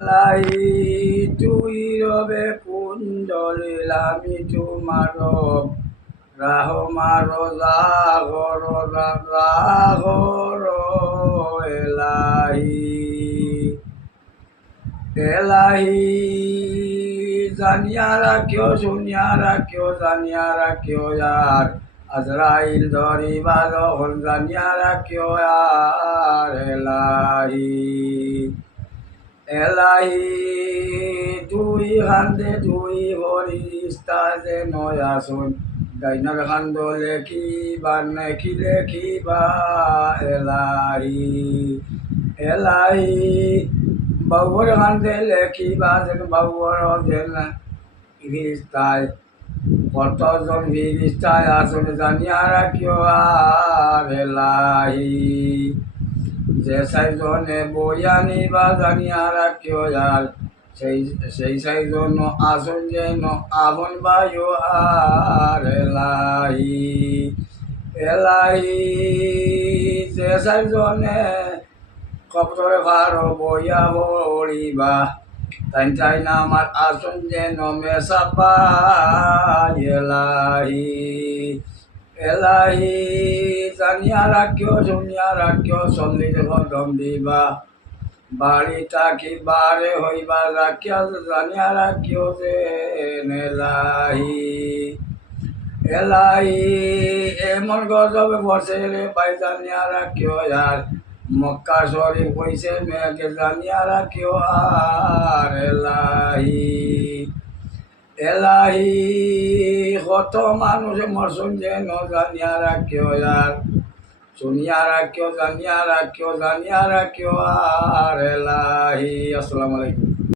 লাই তুই রবে কোন দলিল আমি তোমার রাহমার জাগর জাগর এলাহি এলাহি জানিয়া রাখিও শুনিয়া রাখিও জানিয়া রাখিও यार আজরাইল ধরিবা যখন জানিয়া রাখিও यार এলাহি এলাহি তুই খান্দে তুই হরিস্তা যে নয়া শুন গাইনার খান্দ লেখিবা নেকি লেখিবা এলাহি এলাহি বাবুর খান্দে লেখিবা যেন বাবুর যেন ফিরিস্তায় কতজন ফিরিস্তায় আসুন জানিয়া রাখিও আর এলাহি যে সাইজনে বয়ানি বা জানিয়া রাখিও আর সেই সাইজন আসুন যেন আপন বায়ু আর এলাহি এলাহি যে সাইজনে কবরে ভারো বইয়া হরিবা তাই চাই না আমার আসুন যেন মেসাপা এলাহি এলাহি জানিয়া রাখিও শুনিয়া রাখিও চল্লিশ কদম দিবা বাড়িটা কি বারে হইবা রাখিয়া জানিয়া রাখিও যে এলাহি এলাহি এমন গজব বসে রে পাই জানিয়া রাখিও আর মক্কা শরীফ হইছে মেয়েকে জানিয়া রাখিও আর এলাহি এলাহি কত মানুষ মরশুন যেন জানিয়া রাখিও আর শুনিয়া রাখিও জানিয়া রাখিও জানিয়া রাখিও আর এলাহি। আসসালামু আলাইকুম।